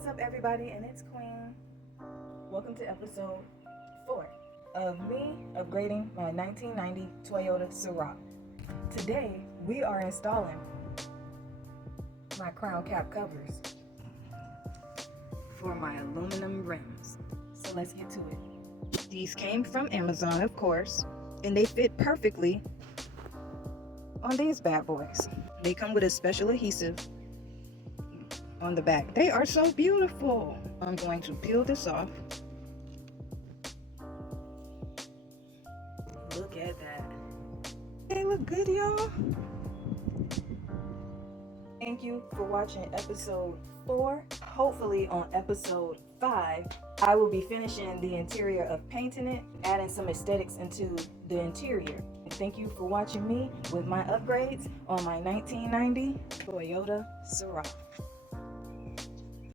What's up, everybody? And it's Queen. Welcome to episode 4 of me upgrading my 1990 Toyota Ciroc. Today, we are installing my crown cap covers for my aluminum rims. So let's get to it. These came from Amazon, of course, and they fit perfectly on these bad boys. They come with a special adhesive on the back. They are so beautiful. I'm going to peel this off. Look at that. They look good, y'all. Thank you for watching episode 4. Hopefully on episode 5, I will be finishing the interior of painting it, adding some aesthetics into the interior. Thank you for watching me with my upgrades on my 1990 Toyota Ciroc.